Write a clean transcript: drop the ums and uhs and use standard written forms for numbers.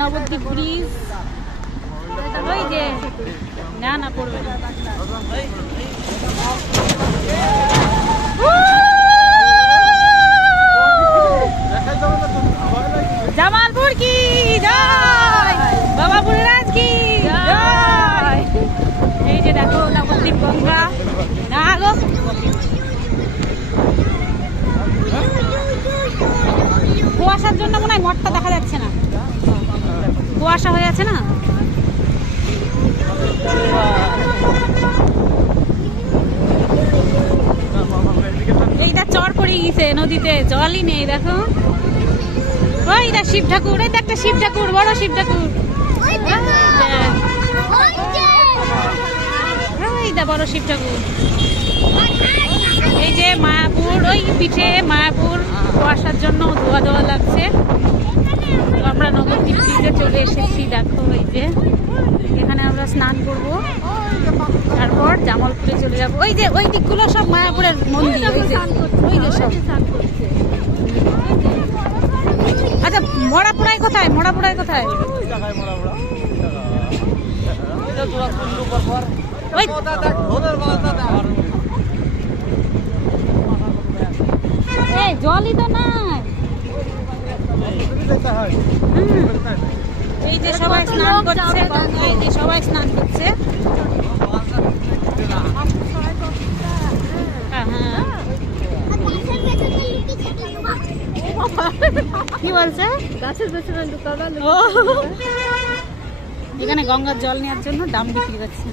Nabadwip bridge. ওই যে না না পড়বে না। জামালপুর কি জয়, বাবা বুলরাজ কি জয়। এই যে দেখো নবদ্বীপ গঙ্গা। না গো কুয়াশার জন্য মনে হয় মঠটা দেখা যাচ্ছে না, কুয়াশা হয়ে আছে না। এইটা চর পড়ে গেছে নদীতে, জলই নেই দেখো। ওই দেখ শিব ঠাকুর, এই একটা শিব ঠাকুর, বড় শিব ঠাকুর। এই দেখ বড় শিব ঠাকুর। এই যে মায়াপুর, ওই পিঠে মায়াপুর কুয়াশার জন্য ধোয়া ধোয়া লাগছে। আমরা নবদ্বীপ ব্রিজে চলে এসেছি দেখো। এই যে এখানে আমরা স্নান করব, তারপর জামালপুরে চলে যাবো। ওই যে ওই দিকগুলো সব মায়াপুরের মন্দির। ওই যে সব। আচ্ছা মরাপুরায় কোথায়? মরাপুরায় কোথায়? এই জলই তো নাই। এই যে সবাই স্নান করছে, এই যে সবাই স্নান করছে। কি বলছে? এখানে গঙ্গার জল নেওয়ার জন্য দাম বিক্রি করছে।